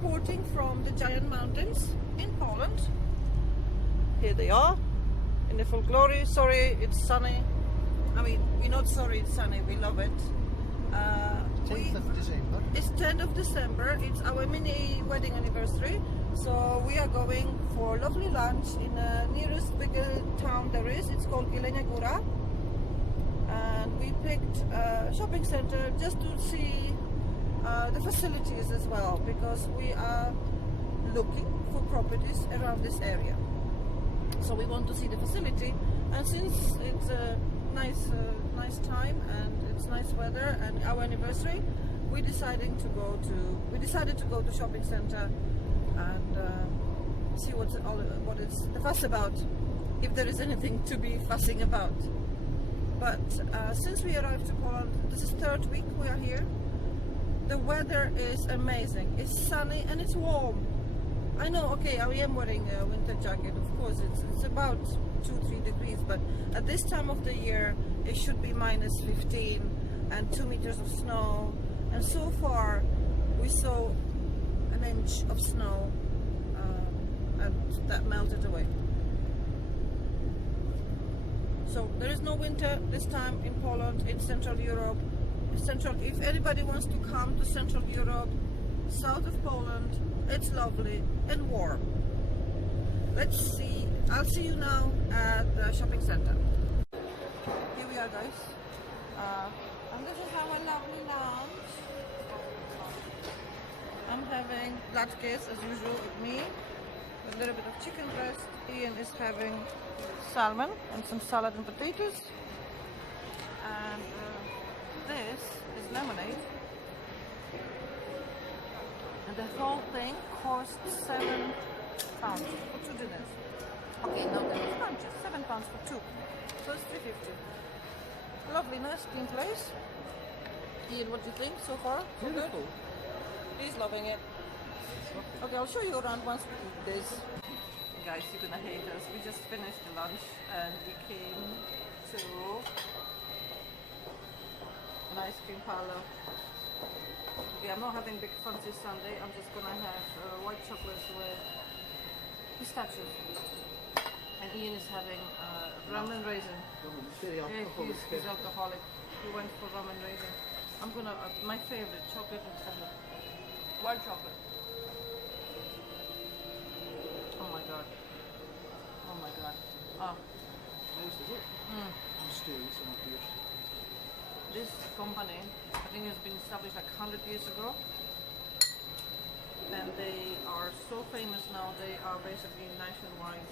reporting from the giant mountains in Poland. Here they are in the full glory. Sorry, it's sunny. I mean, we're not sorry it's sunny, we love it. 10th of December. It's 10th of December. It's our mini wedding anniversary. So we are going for lovely lunch in the nearest bigger town there is. It's called Jelenia Góra. And we picked a shopping center just to see the facilities as well, because we are looking for properties around this area. So we want to see the facility, and since it's a nice time and it's nice weather and our anniversary, we decided to go to shopping center and see what it's the fuss about, if there is anything to be fussing about. But since we arrived to Poland, this is third week we are here. The weather is amazing. It's sunny and it's warm. I know, okay, I am wearing a winter jacket, of course, it's about 2-3 degrees, but at this time of the year it should be minus 15 and 2 meters of snow, and so far we saw an inch of snow and that melted away. So there is no winter this time in Poland, in Central Europe. If anybody wants to come to Central Europe, south of Poland, it's lovely and warm. Let's see. I'll see you now at the shopping center. Here we are, guys. And this is our lovely lunch. I'm having latkes as usual with me, with a little bit of chicken breast. Ian is having salmon and some salad and potatoes. And this is lemonade. And the whole thing cost £7 for 2 dinners. Okay, no, there is lunches. £7 for 2. So it's £3.50. Lovely, nice, clean place. Ian, what do you think so far? So Beautiful. good? He's loving it. Okay, I'll show you around once we eat this. Guys, you're gonna hate us. We just finished the lunch and we came to an ice cream parlor. Okay, I'm not having big fancy sundae. I'm just gonna have white chocolate with pistachios. And Ian is having rum and raisin. Very alcoholic. He's alcoholic. He went for rum and raisin. I'm gonna my favorite, chocolate and cinnamon. White chocolate. Oh my god. Oh my god. Oh. Nice, is it? I'm still some of yours. This company, I think, has been established like 100 years ago, and they are so famous now. They are basically nationwide.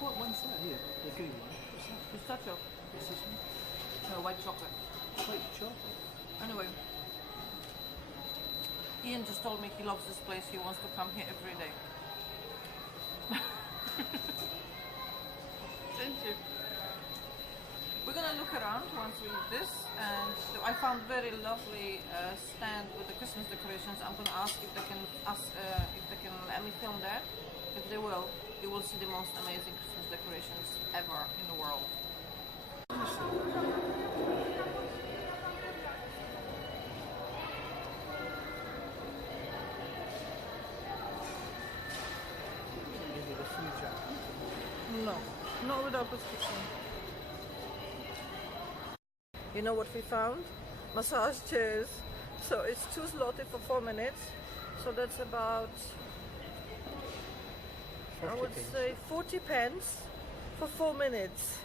What one's that here? The green one? What's that? Pistachio. What's this one? White chocolate. White chocolate. Anyway, Ian just told me he loves this place. He wants to come here every day. Thank you. We're gonna look around once we eat this, and I found very lovely stand with the Christmas decorations. I'm gonna ask if they can let me film there. If they will, you will see the most amazing Christmas decorations ever in the world. Maybe the food jacket. No, not without prescription. You know what we found? Massage chairs. So it's 2 zloty for 4 minutes. So that's about, I would say 40 pence for 4 minutes.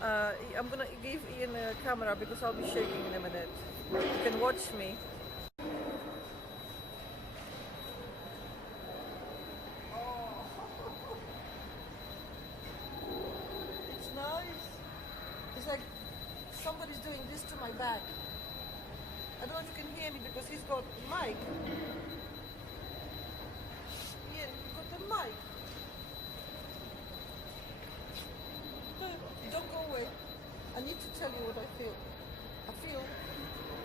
I'm gonna give Ian a camera because I'll be shaking in a minute. You can watch me. It's nice. It's like somebody's doing this to my back. I don't know if you can hear me because he's got the mic. Ian, you got the mic. Don't go away. I need to tell you what I feel. I feel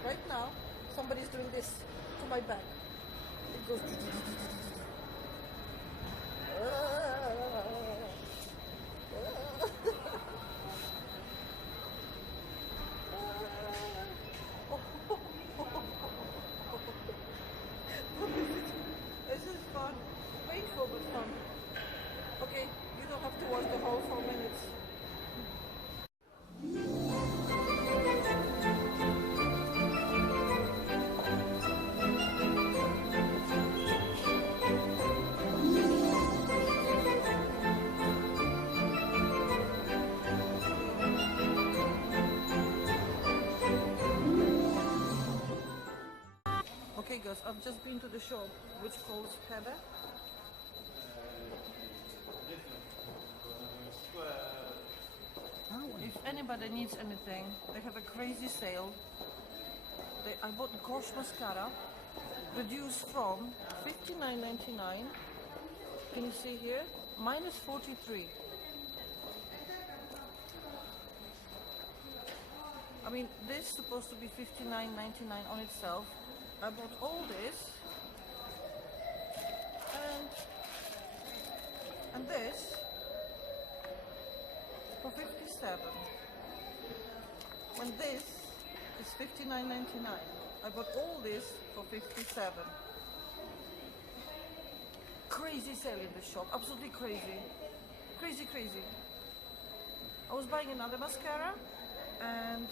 right now somebody's doing this to my back. It goes. guys, I've just been to the shop which calls Hebe. If anybody needs anything, they have a crazy sale. I bought Gosh mascara, reduced from $59.99. Can you see here? Minus 43. I mean, this is supposed to be $59.99 on itself. I bought all this and this for $57. When this is $59.99, I bought all this for $57. Crazy sale in the shop, absolutely crazy, crazy. I was buying another mascara, and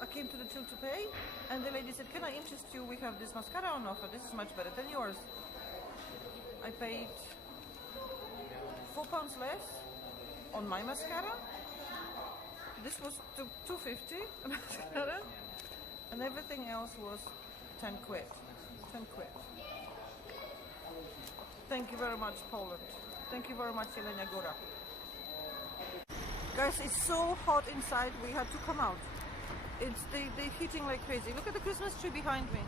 I came to the till to pay, and the lady said, "Can I interest you? We have this mascara on offer. This is much better than yours." I paid £4 less on my mascara. This was $2.50 a mascara, and everything else was 10 quid. 10 quid. Thank you very much, Poland. Thank you very much, Jelenia Góra. Guys, it's so hot inside, we had to come out. They're heating like crazy. Look at the Christmas tree behind me.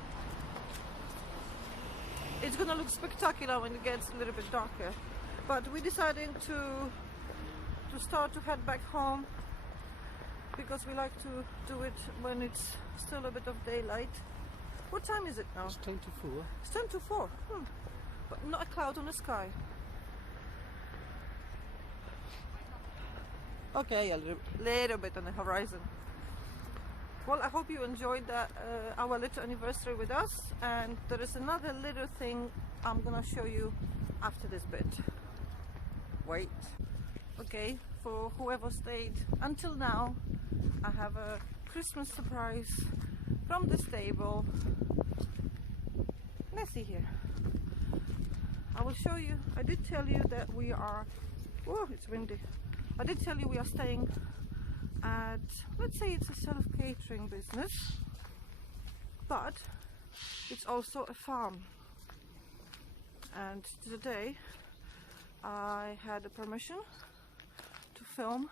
It's gonna look spectacular when it gets a little bit darker. But we decided to start to head back home because we like to do it when it's still a bit of daylight. What time is it now? It's 10 to 4. It's 10 to 4. But not a cloud on the sky. Okay, a little bit on the horizon. Well, I hope you enjoyed that, our little anniversary with us, and there is another little thing I'm gonna show you after this bit. Wait. Okay, for whoever stayed until now, I have a Christmas surprise from the stable. Nessie here. I will show you. I did tell you that we are, oh, it's windy. I did tell you we are staying at, let's say it's a self-catering business, but it's also a farm. And today I had a permission to film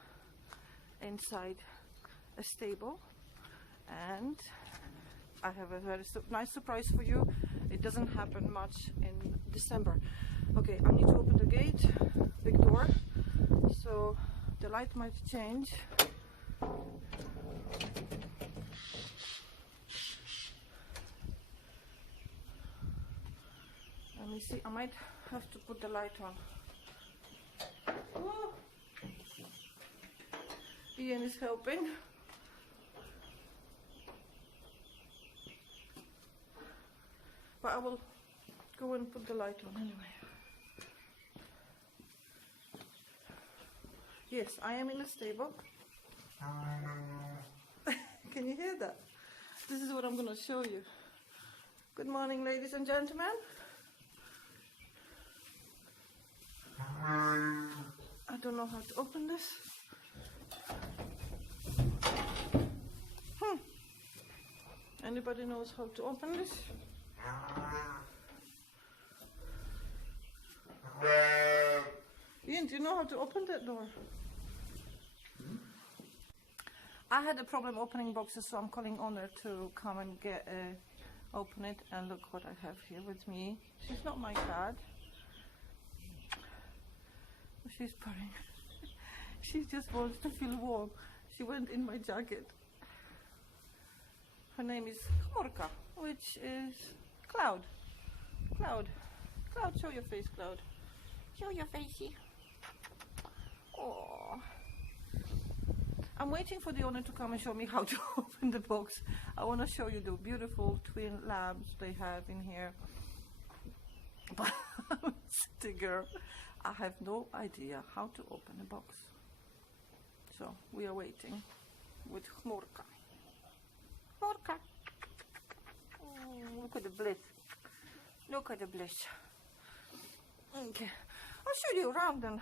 inside a stable, and I have a very nice surprise for you. It doesn't happen much in December. Okay, I need to open the gate, big door, so the light might change. Let me see, I might have to put the light on. Oh. Ian is helping. But I will go and put the light on anyway. Yes, I am in a stable. Can you hear that? This is what I'm going to show you. Good morning, ladies and gentlemen. I don't know how to open this. Anybody knows how to open this? Ian, do you know how to open that door? I had a problem opening boxes, so I'm calling owner to come and open it. And look what I have here with me. She's not my cat. She's purring. She just wants to feel warm. She went in my jacket. Her name is Chmurka, which is Cloud. Cloud, show your face, Cloud. Show your facey. Oh. I'm waiting for the owner to come and show me how to open the box. I want to show you the beautiful twin labs they have in here. But city girl, I have no idea how to open a box. So we are waiting with Chmurka. Chmurka. Oh, look at the bliss. Look at the bliss. Okay, I'll show you around then.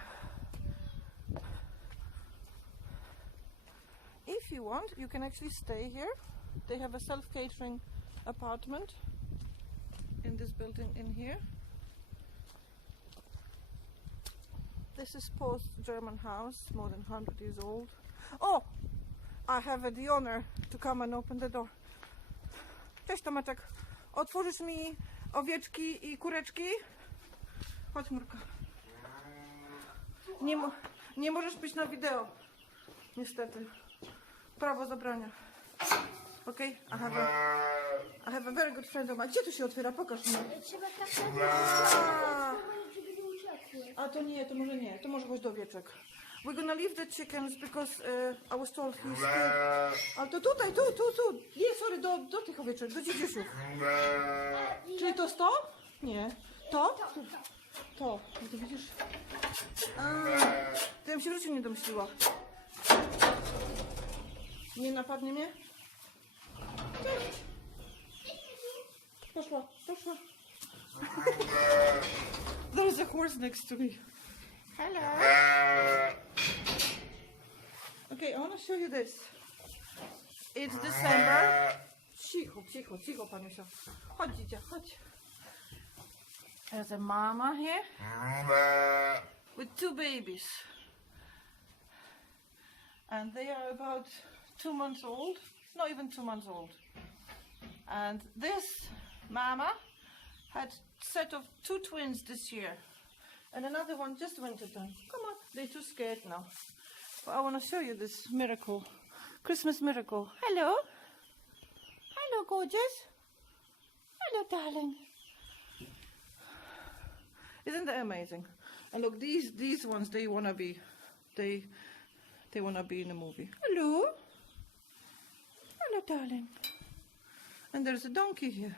If you want, you can actually stay here. They have a self-catering apartment. in this building in here. This is post-German house, more than 100 years old. Oh! I have the honor to come and open the door. Cześć Tomeczek. Otworzysz mi owieczki i kureczki? Chodź Murka. Nie możesz być na wideo. Niestety. Prawo zabrania. Okay? I have a very good friend of mine. Gdzie tu się otwiera? Pokaż mi. Trzeba tak żeby nie uciekły. A to nie, to może nie. To może chodź do owieczek. We're gonna leave the chickens because I was told he's scared. Ale to tutaj, tu. Nie, sorry, do tych owieczek, do dzidziusiów. Czyli to jest to? Nie. To? To. No to widzisz? To ja bym się w życiu nie domyśliła. Nie napadnie mnie? Cześć. Poszła. There's a horse next to me. Hello. Okay, I want to show you this. It's December. Cicho, Paniusia. Chodź, Dzidzia, chodź. There's a mama here with 2 babies. And they are about 2 months old. Not even 2 months old. And this mama had a set of 2 twins this year. And another one just winter time. Come on, they're too scared now. But I want to show you this miracle. Christmas miracle. Hello. Hello, gorgeous. Hello, darling. Isn't that amazing? And look, these ones, they wanna be in a movie. Hello. Hello, darling. And there's a donkey here.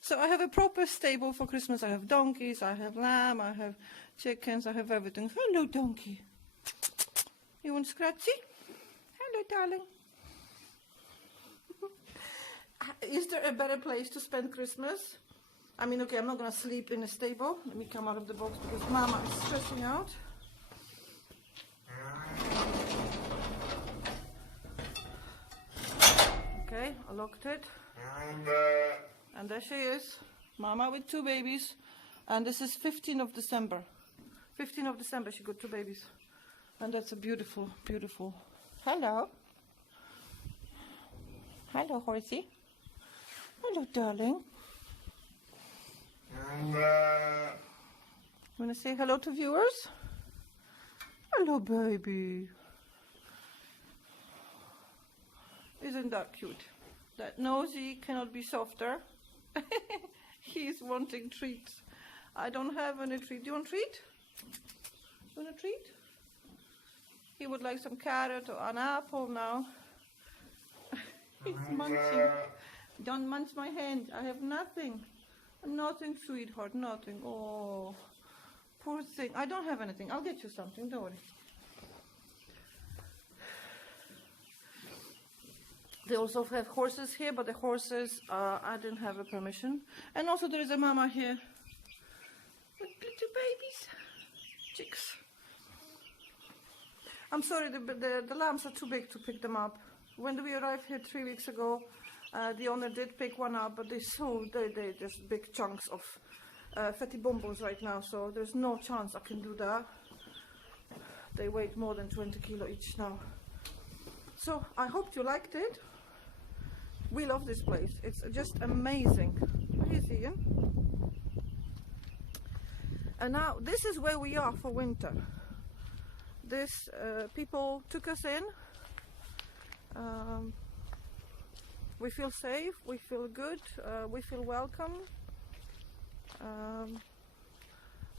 So I have a proper stable for Christmas. I have donkeys, I have lamb, I have chickens, I have everything. Hello, donkey. You want scratchy? Hello, darling. Is there a better place to spend Christmas? I mean, okay, I'm not going to sleep in a stable. Let me come out of the box because Mama is stressing out. Okay, I locked it. And there she is, Mama with 2 babies. And this is 15th of December. 15th of December she got 2 babies. And that's a beautiful, beautiful. Hello. Hello, horsey. Hello, darling. Want to say hello to viewers? Hello, baby. Isn't that cute? That nosy cannot be softer. He's wanting treats. I don't have any treat. Do you want a treat? You want a treat? He would like some carrot or an apple now. He's munching. Don't munch my hand. I have nothing. Nothing, sweetheart. Nothing. Oh, poor thing. I don't have anything. I'll get you something. Don't worry. They also have horses here, but the horses, I didn't have a permission. And also there is a mama here with little babies, chicks. I'm sorry, the lambs are too big to pick them up. When we arrived here 3 weeks ago, the owner did pick one up, but they're just big chunks of fatty bumbles right now, so there's no chance I can do that. They weigh more than 20 kilo each now. So I hope you liked it. We love this place. It's just amazing. Where is Ian? And now this is where we are for winter. This people took us in. We feel safe. We feel good. We feel welcome.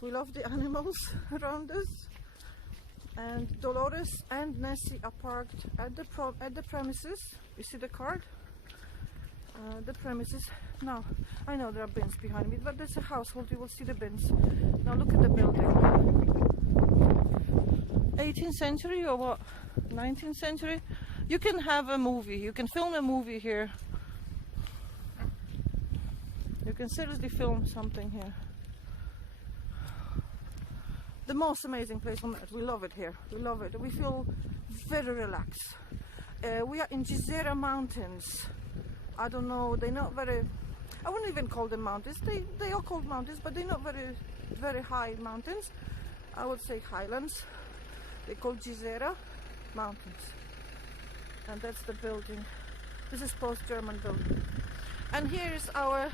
We love the animals around us. And Dolores and Nessie are parked at the premises. You see the card? The premises. Now, I know there are bins behind me, but there's a household. You will see the bins. Now look at the building. 18th century or what? 19th century? You can have a movie. You can film a movie here. You can seriously film something here. The most amazing place on earth. We love it here. We love it. We feel very relaxed. We are in Jizera mountains. I don't know, they're not very... I wouldn't even call them mountains. They are called mountains, but they're not very high mountains. I would say highlands. They're called Jizera mountains. And that's the building. This is post-German building. And here is our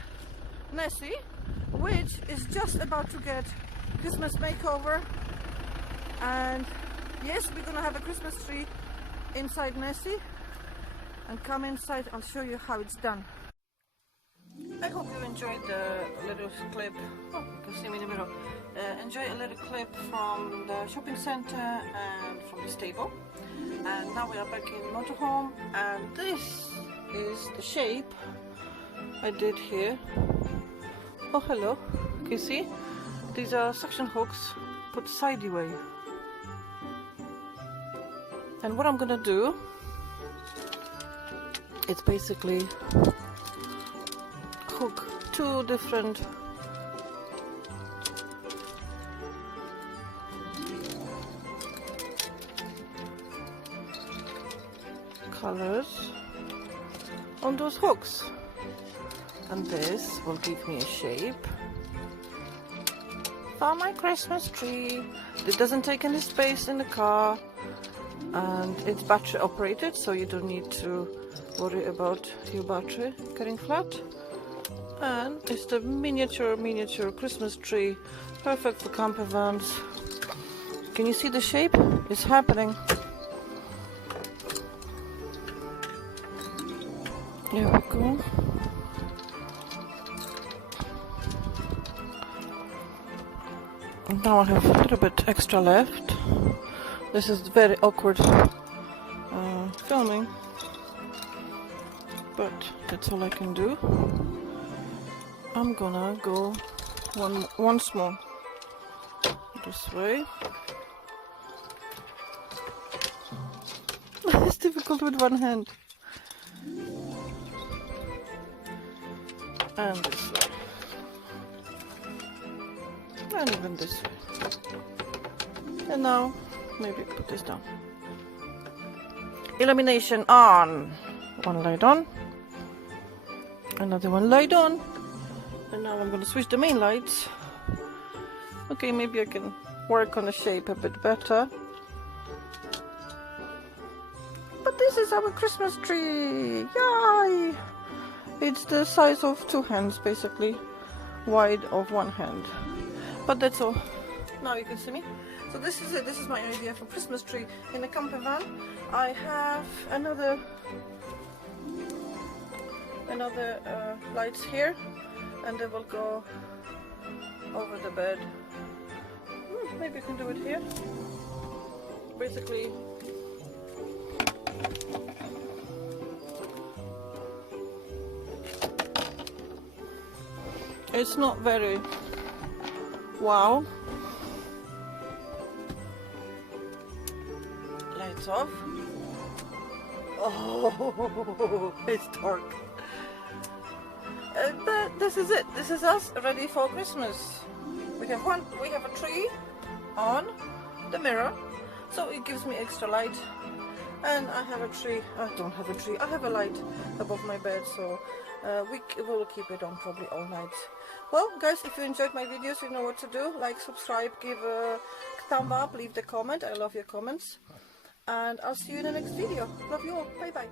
Nessie, which is just about to get Christmas makeover. And yes, we're gonna have a Christmas tree inside Nessie. And come inside, I'll show you how it's done. I hope you enjoyed the little clip. Oh, you can see me in the middle. Enjoy a little clip from the shopping center and from the stable. And now we are back in motorhome, and this is the shape I did here. Oh, hello. Can you see? These are suction hooks put sideway. And what I'm gonna do, it's basically hook two different colors on those hooks, and this will give me a shape for my Christmas tree. It doesn't take any space in the car, and it's battery operated, so you don't need to worry about your battery getting flat. And it's the miniature Christmas tree, perfect for camper vans. Can you see the shape? It's happening. There we go. Now I have a little bit extra left. This is very awkward filming, but that's all I can do. I'm gonna go once more this way. It's difficult with one hand. And this way. And even this way. And now, maybe put this down. Illumination on. One light on. Another one light on. And now I'm going to switch the main lights. Okay, maybe I can work on the shape a bit better. But this is our Christmas tree! Yay! It's the size of two hands, basically. Wide of one hand. But that's all. Now you can see me. So this is it. This is my idea for Christmas tree in a camper van. I have another lights here, and they will go over the bed. Maybe I can do it here. Basically, it's not very wow. Lights off. Oh, it's dark. But this is it. This is us ready for Christmas. We have a tree on the mirror, so it gives me extra light. And I have a tree. I don't have a tree. I have a light above my bed, so we will keep it on probably all night. Well, guys, if you enjoyed my videos, you know what to do. Like, subscribe, give a thumb up, leave the comment. I love your comments. And I'll see you in the next video. Love you all. Bye bye.